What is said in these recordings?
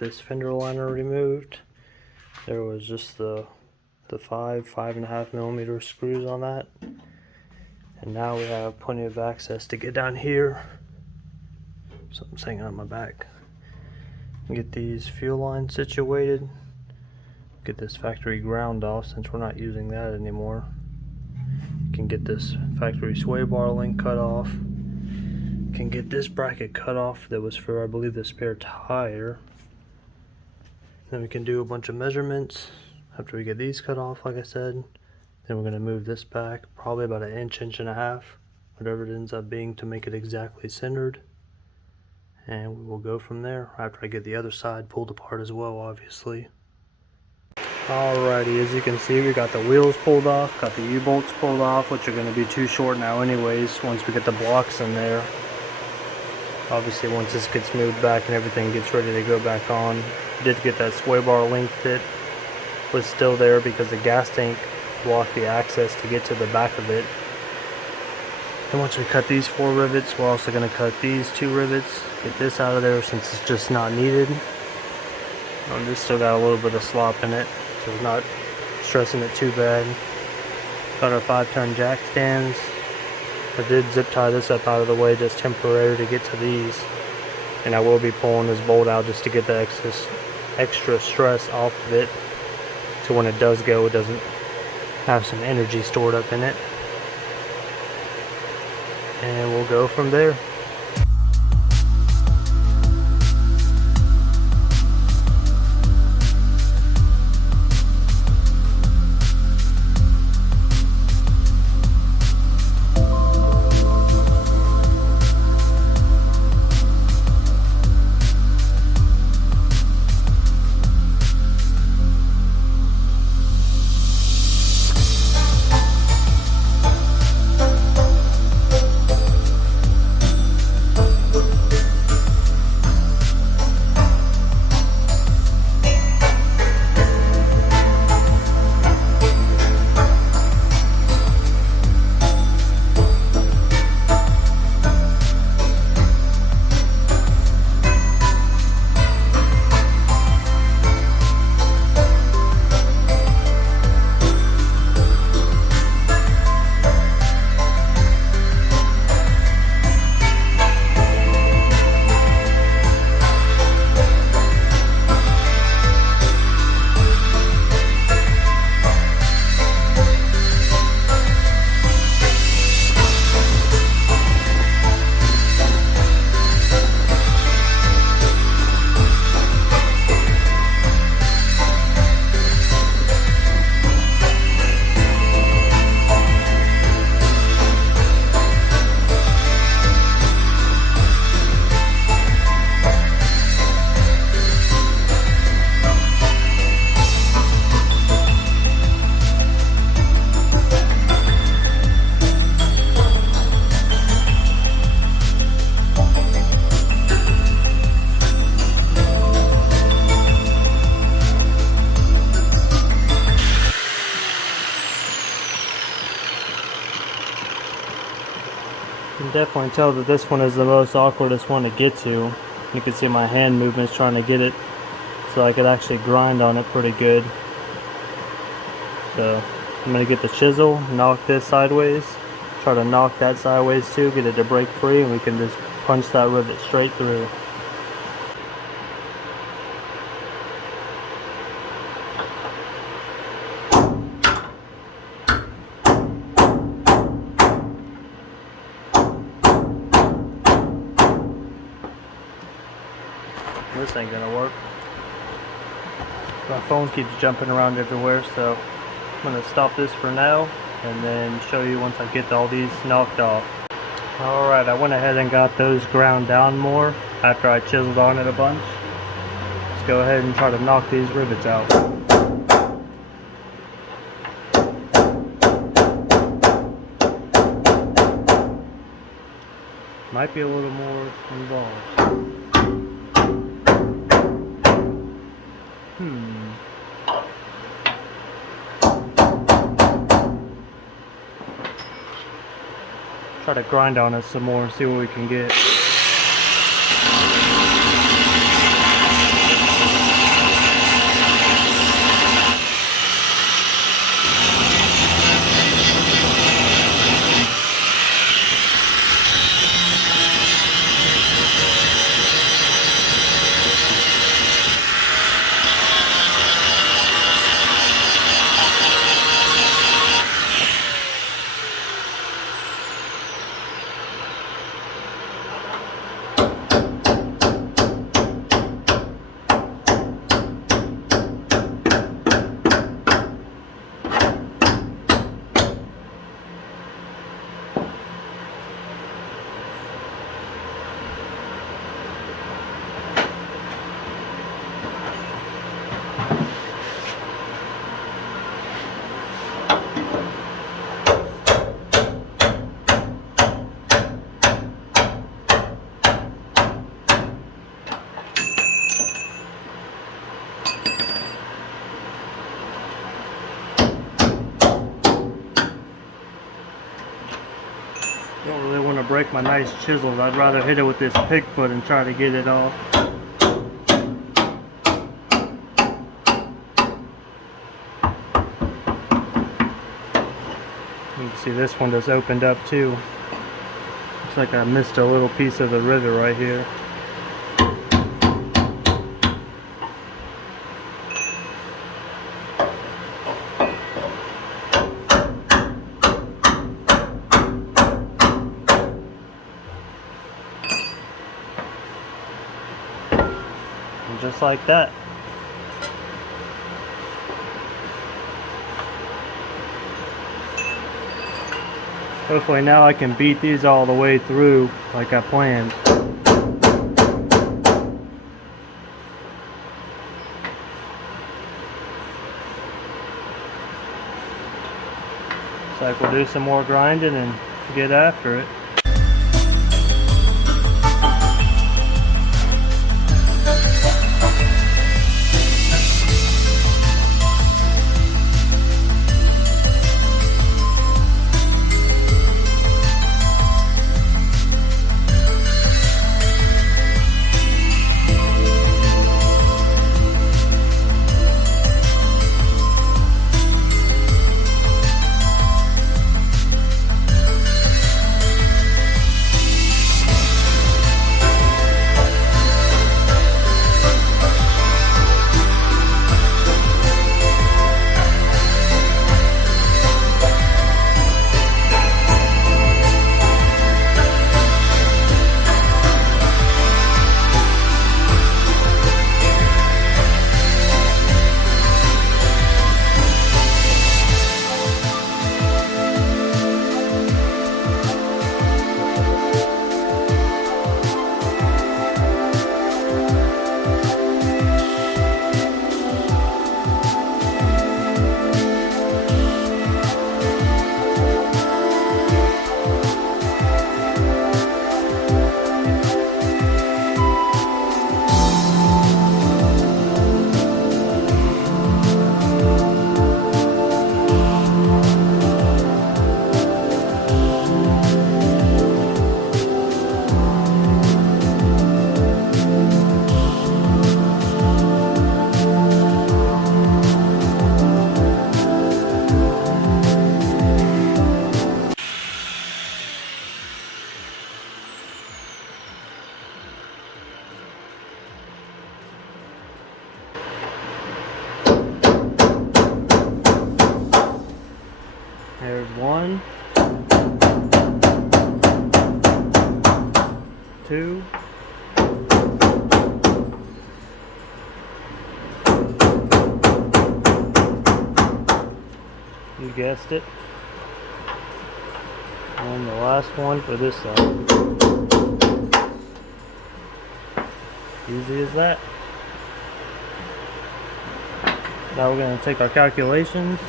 this fender liner removed. There was just the 5.5 millimeter screws on that. And now we have plenty of access to get down here. Something's hanging on my back. Get these fuel lines situated. Get this factory ground off since we're not using that anymore. Can get this factory sway bar link cut off. Can get this bracket cut off that was for, I believe, the spare tire. Then we can do a bunch of measurements after we get these cut off, like I said. Then we're going to move this back probably about an inch, inch and a half, whatever it ends up being, to make it exactly centered. And we will go from there after I get the other side pulled apart as well, obviously. Alrighty, as you can see, we got the wheels pulled off, got the U-bolts pulled off, which are going to be too short now anyways once we get the blocks in there. Obviously once this gets moved back and everything gets ready to go back on. Did get that sway bar link that was still there because the gas tank blocked the access to get to the back of it. And once we cut these 4 rivets, we're also going to cut these 2 rivets, get this out of there since it's just not needed. This still got a little bit of slop in it, so we're not stressing it too bad. Got our 5-ton jack stands. I did zip tie this up out of the way just temporary to get to these. And I will be pulling this bolt out just to get the extra stress off of it, so when it does go, it doesn't have some energy stored up in it. And we'll go from there. You can definitely tell that this one is the most awkwardest one to get to. You can see my hand movements trying to get it so I could actually grind on it pretty good. So I'm going to get the chisel, knock this sideways, try to knock that sideways too, get it to break free, and we can just punch that rivet straight through. This ain't gonna work. My phone keeps jumping around everywhere, so I'm gonna stop this for now and then show you once I get all these knocked off. Alright, I went ahead and got those ground down more after I chiseled on it a bunch. Let's go ahead and try to knock these rivets out. Might be a little more involved. Try to grind on it some more and see what we can get. Don't really want to break my nice chisels. I'd rather hit it with this pig foot and try to get it off. You can see this one just opened up too. Looks like I missed a little piece of the rivet right here. And just like that. Hopefully now I can beat these all the way through like I planned. Looks like we'll do some more grinding and get after it. There's one, two, you guessed it, and the last one for this side. Easy as that. Now we're going to take our calculations.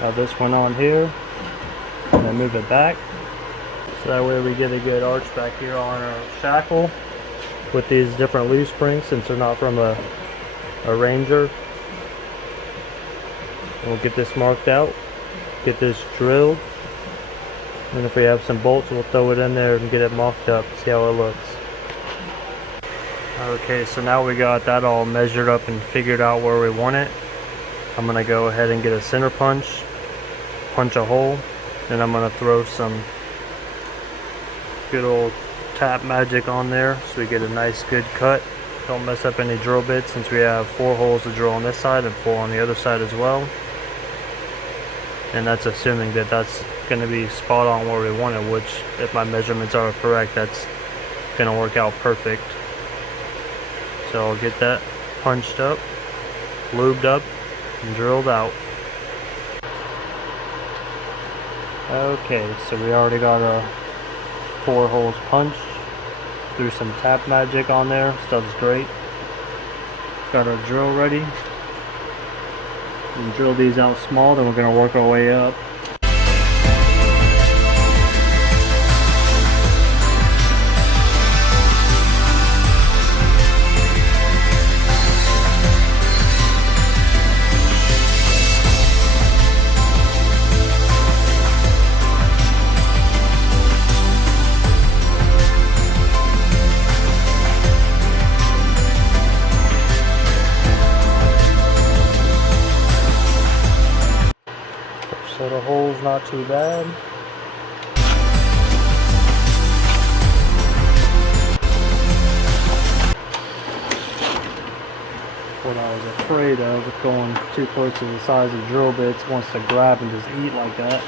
Have this one on here and then move it back, so that way we get a good arch back here on our shackle with these different loose springs, since they're not from a Ranger. We'll get this marked out, get this drilled, and if we have some bolts we'll throw it in there and get it mocked up, see how it looks. Okay, so now we got that all measured up and figured out where we want it. I'm going to go ahead and get a center punch a hole, and I'm going to throw some good old tap magic on there so we get a nice good cut. Don't mess up any drill bits, since we have 4 holes to drill on this side and 4 on the other side as well. And that's assuming that that's going to be spot on where we want it, which if my measurements are correct, that's going to work out perfect. So I'll get that punched up, lubed up, and drilled out. Okay, so we already got our 4 holes punched. Threw some tap magic on there, stuff's great. Got our drill ready. and drill these out small, then we're going to work our way up. So the hole's not too bad. What I was afraid of with going too close to the size of drill bits, wants to grab and just eat like that.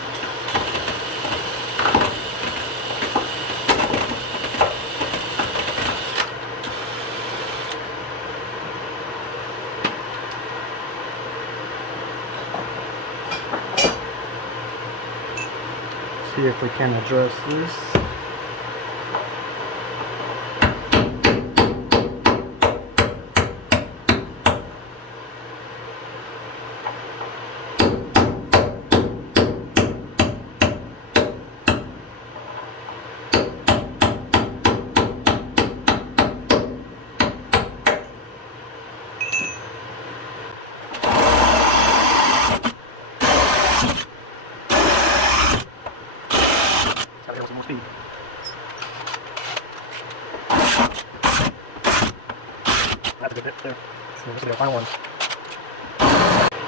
See if we can address this.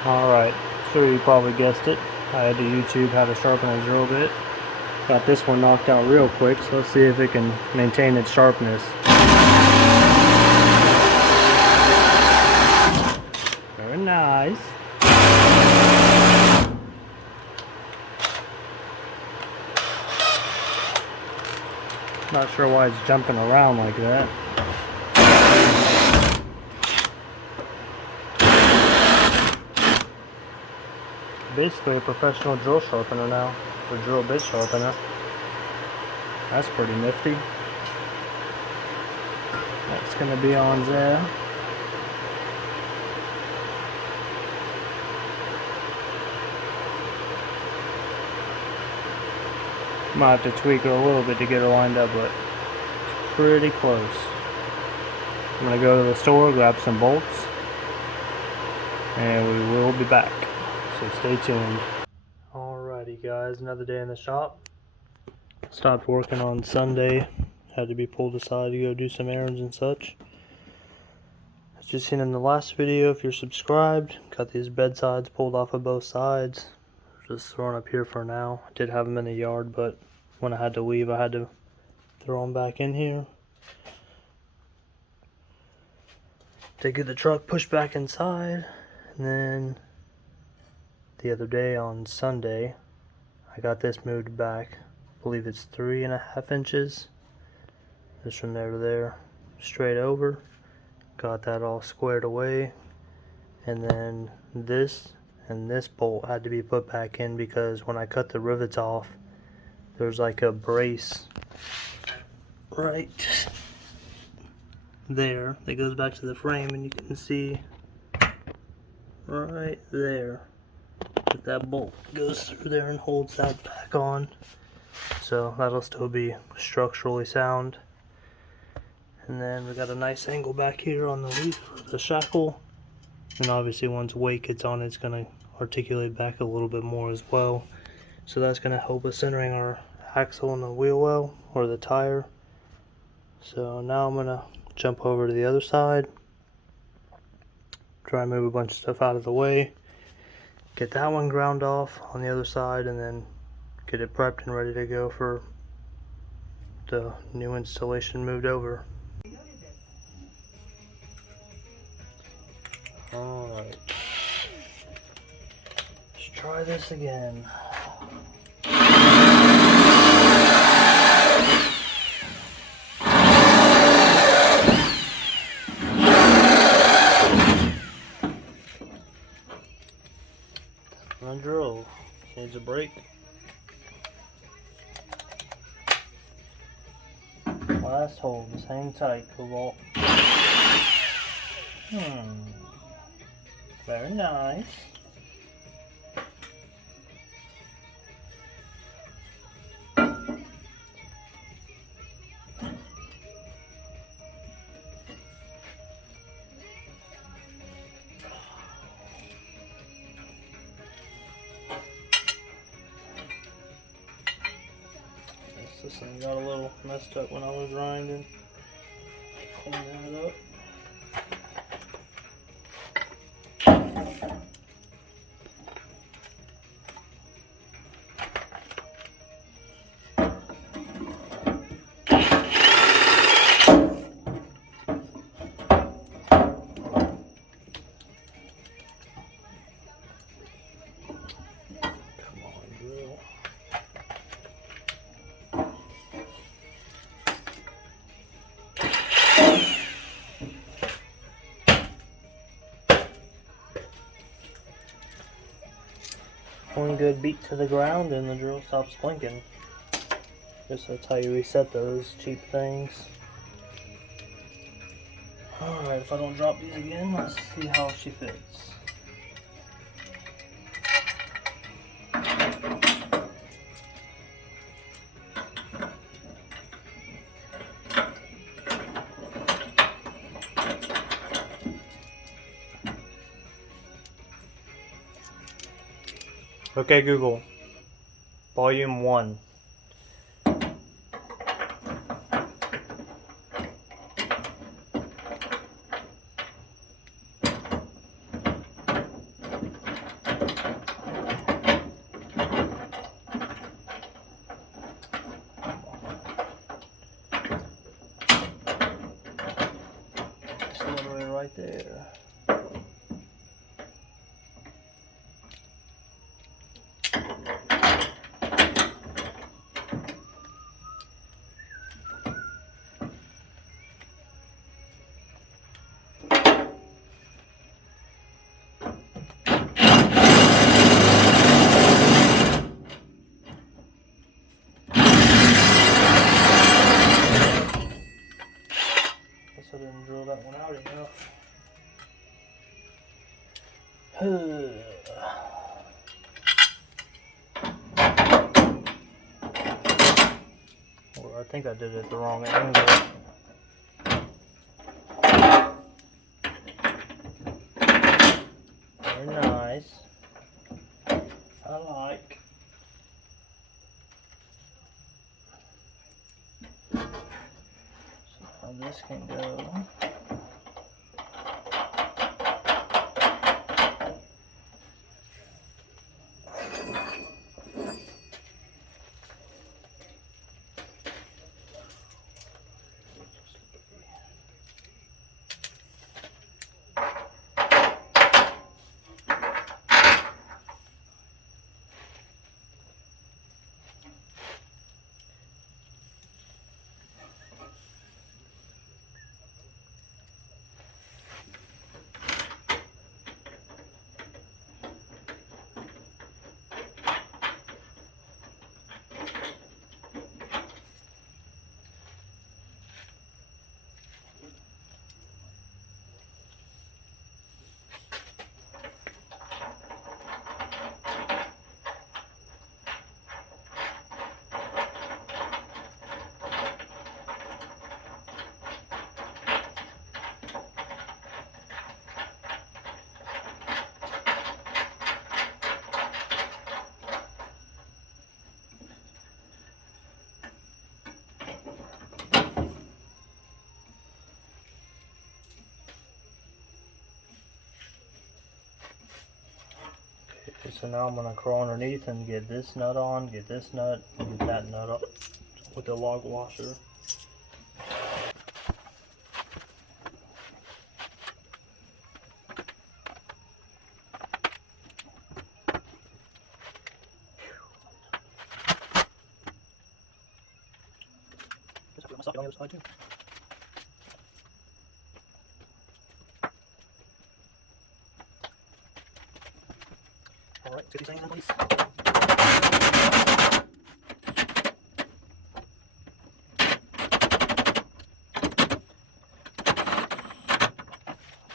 Alright, sure you probably guessed it. I had to YouTube how to sharpen a drill bit. Got this one knocked out real quick, so let's see if it can maintain its sharpness. Very nice. Not sure why it's jumping around like that. Basically a professional drill sharpener now, or drill bit sharpener. That's pretty nifty. That's going to be on there. Might have to tweak it a little bit to get it lined up, but it's pretty close. I'm going to go to the store, grab some bolts, and we will be back. So stay tuned. Alrighty guys, another day in the shop. Stopped working on Sunday. Had to be pulled aside to go do some errands and such. As you seen in the last video, if you're subscribed, got these bed sides pulled off of both sides. Just throwing up here for now. I did have them in the yard, but when I had to leave, I had to throw them back in here. To get the truck pushed back inside, and then the other day on Sunday, I got this moved back. I believe it's 3.5 inches. Just from there to there, straight over. Got that all squared away. And then this and this bolt had to be put back in because when I cut the rivets off, there's like a brace right there that goes back to the frame, and you can see right there that bolt goes through there and holds that back on. So that'll still be structurally sound. And then we got a nice angle back here on the leaf, the shackle. And obviously once weight gets on it, it's going to articulate back a little bit more as well. So that's going to help with centering our axle in the wheel well, or the tire. So now I'm going to jump over to the other side. Try and move a bunch of stuff out of the way. Get that one ground off on the other side, and then get it prepped and ready to go for the new installation moved over. Alright, let's try this again. My drill needs a break. Last hole, just hang tight, Cobalt. Very nice. This thing got a little messed up when I was grinding. Clean that up. One good beat to the ground and the drill stops blinking. Guess that's how you reset those cheap things. Alright, if I don't drop these again, let's see how she fits. Okay, Google. Volume 1. It's literally right there. I didn't drill that one out enough. Or I think I did it the wrong angle. Very nice. I like. So how this can go. So now I'm going to crawl underneath and get this nut on, get this nut, and get that nut up with the log washer. Guess I put my socket on the other side too. Alright, let's get these things in place.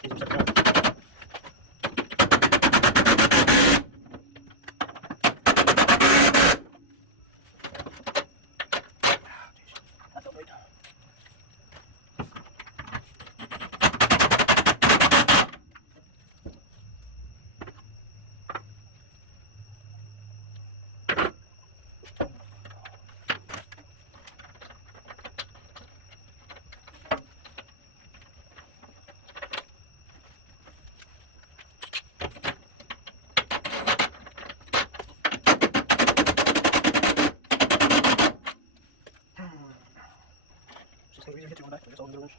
These are set up. That felt right. back. It's all good.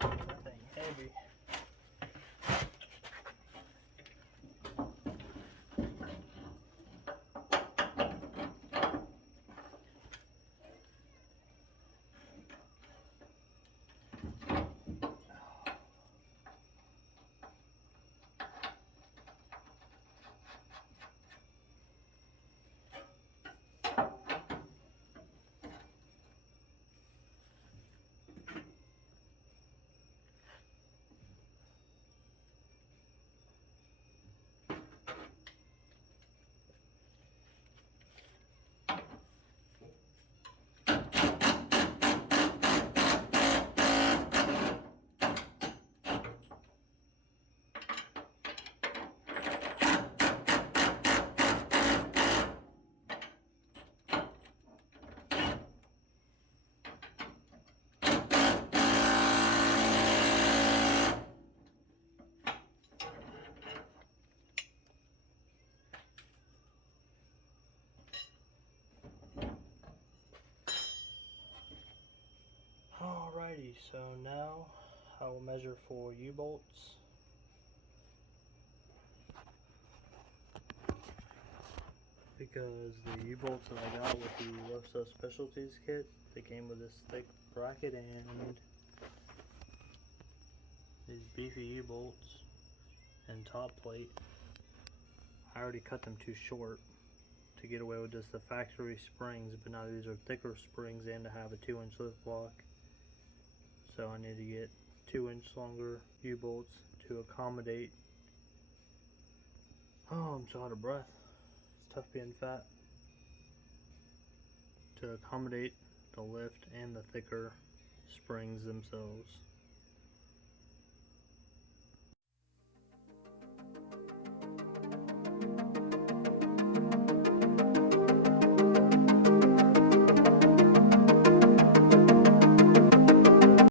That thing heavy. Alrighty, so now I will measure for U-bolts. Because the U-bolts that I got with the Rough Stuff Specialties kit, they came with this thick bracket and these beefy U-bolts and top plate. I already cut them too short to get away with just the factory springs, but now these are thicker springs and to have a 2-inch lift block. So I need to get 2-inch longer U-bolts to accommodate. Oh, I'm so out of breath. It's tough being fat. To accommodate the lift and the thicker springs themselves.